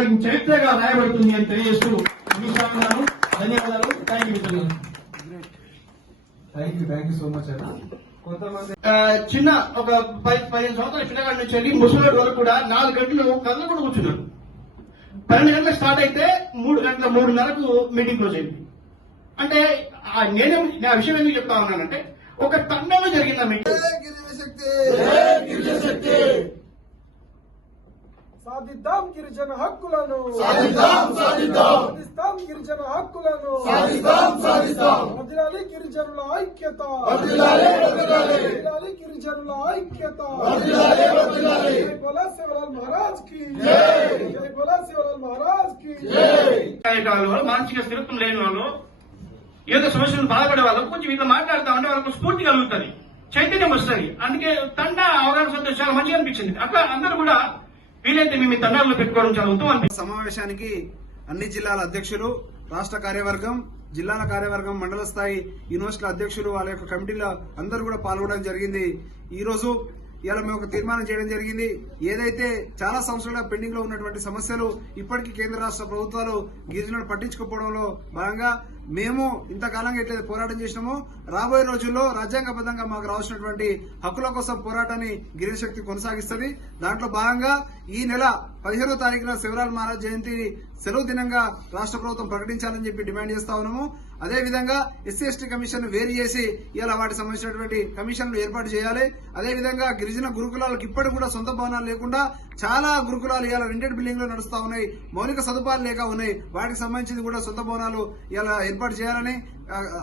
కలిగిన చరిత్రగా రాయబడుతుంది అని తెలియజేస్తూ ముగిస్తున్నాను. ధన్యవాదాలు. థ్యాంక్ యూ సో మచ్ అన్న. కొంతమంది చిన్న ఒక 15 సంవత్సరాల పిల్లగాడి నుంచి వెళ్ళి ముసలి వరకు కూడా 4 గంటలు కళ్ళు కూడా కూర్చున్నారు. 12 గంటలకు స్టార్ట్ అయితే 3 గంటల 3:30కు మీటింగ్ క్లోజ్ అయింది. అంటే నా విషయం ఎందుకు చెప్తా ఉన్నానంటే ఒక తండంలో జరిగిందా మీటింగ్. సాధిద్దాం గిరిజన హక్కులను, సాధిద్దాం గిరిజన హక్కులను, వదిలాలి గిరిజనుల ఐక్యత, వదిలాలి గిరిజనుల ఐక్యత. జై బోలా శివలాల్ మహారాజ్ కి జై, బోలా శివలాల్ మహారాజ్ కి జై. మానసిక స్థిరత్వం లేని వాళ్ళు, ఏదో సమస్యలు బాధపడే వాళ్ళు కొంచెం ఇట్లా మాట్లాడుతా ఉంటే వాళ్ళకు స్ఫూర్తి కలుగుతుంది, చైతన్యం వస్తుంది. అందుకే తండ అవగాహన సంతోషం చాలా మంచిగా అనిపించింది. అట్లా అందరూ కూడా వీలైతే మేము తండాల్లో పెట్టుకోవడం చాలా ఉత్తమం. సమావేశానికి అన్ని జిల్లాల అధ్యక్షులు, రాష్ట్ర కార్యవర్గం, జిల్లాల కార్యవర్గం, మండల స్థాయి యూనివర్సిటీల అధ్యక్షులు, వాళ్ళ యొక్క కమిటీలో అందరూ కూడా పాల్గొనడం జరిగింది. ఈ రోజు ఇలా మేము ఒక తీర్మానం చేయడం జరిగింది. ఏదైతే చాలా సంవత్సరాలుగా పెండింగ్ లో ఉన్నటువంటి సమస్యలు ఇప్పటికీ కేంద్ర రాష్ట్ర ప్రభుత్వాలు గిరిజనులు పట్టించుకోవడంలో భాగంగా మేము ఇంతకాలంగా ఎట్లయితే పోరాటం చేసినామో రాబోయే రోజుల్లో రాజ్యాంగబద్దంగా మాకు రావాల్సినటువంటి హక్కుల కోసం పోరాటాన్ని గిరిజన శక్తి కొనసాగిస్తుంది. దాంట్లో భాగంగా ఈ నెల 15వ తారీఖున శివలాల్ మహారాజ్ జయంతి సెలవు దినంగా రాష్ట్ర ప్రభుత్వం ప్రకటించాలని చెప్పి డిమాండ్ చేస్తా ఉన్నాము. అదేవిధంగా ఎస్సీ ఎస్టీ కమిషన్ వేరు చేసి ఇలా వాటికి సంబంధించినటువంటి కమిషన్లు ఏర్పాటు చేయాలి. అదేవిధంగా గిరిజన గురుకులాలకు ఇప్పటికి కూడా సొంత భవనాలు లేకుండా చాలా గురుకులాలు ఇలా రెంటెడ్ బిల్డింగ్ లో నడుస్తా ఉన్నాయి, మౌలిక సదుపాయాలు లేక ఉన్నాయి. వాటికి సంబంధించింది కూడా సొంత భవనాలు ఇలా ఏర్పాటు చేయాలని,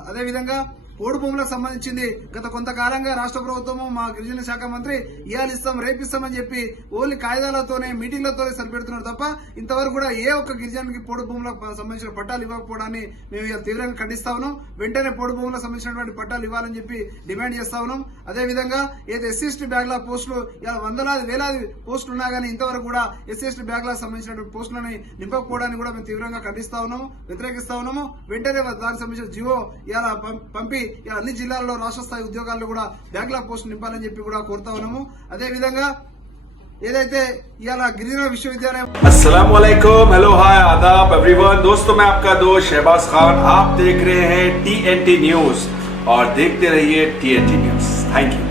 అదేవిధంగా పోడు భూములకు సంబంధించింది గత కొంతకాలంగా రాష్ట్ర ప్రభుత్వము మా గిరిజన శాఖ మంత్రి ఇయాలిస్తాం రేపిస్తామని చెప్పి ఓన్లీ కాయిదాలతోనే మీటింగ్లతోనే సరిపెడుతున్నారు తప్ప ఇంతవరకు కూడా ఏ ఒక్క గిరిజనకి పోడు భూములకు సంబంధించిన పట్టాలు ఇవ్వకపోవడాన్ని మేము తీవ్రంగా ఖండిస్తా ఉన్నాం. వెంటనే పోడు భూములకు సంబంధించినటువంటి పట్టాలు ఇవ్వాలని చెప్పి డిమాండ్ చేస్తా ఉన్నాం. అదేవిధంగా ఏదో ఎస్సీ ఎస్టీ బ్యాక్లాగ్ పోస్టులు ఇలా వందలాది వేలాది పోస్టులు ఉన్నా కానీ ఇంతవరకు కూడా ఎస్సీ ఎస్టీ బ్యాక్లాగ్ సంబంధించినటువంటి పోస్టులని నింపకపోవడాన్ని కూడా మేము తీవ్రంగా ఖండిస్తా ఉన్నాము, వ్యతిరేకిస్తా ఉన్నాము. వెంటనే దానికి సంబంధించిన జియో ఇలా పంపి అన్ని జిల్లాల్లో రాష్ట్ర స్థాయి ఉద్యోగాల్లో కూడా బ్యాక్లాగ్ పోస్టులు నింపాలని చెప్పి కూడా కోరుతా ఉన్నాము. అదే విధంగా ఏదైతే ఇవాళ గిరిజన విశ్వవిద్యాలయం अस्सलाम वालेकुम, हेलो हाय आदाब एवरीवन। दोस्तों मैं आपका दोस्त शहबाज खान, आप देख रहे हैं TNT न्यूज और देखते रहिए TNT न्यूज। Thank you.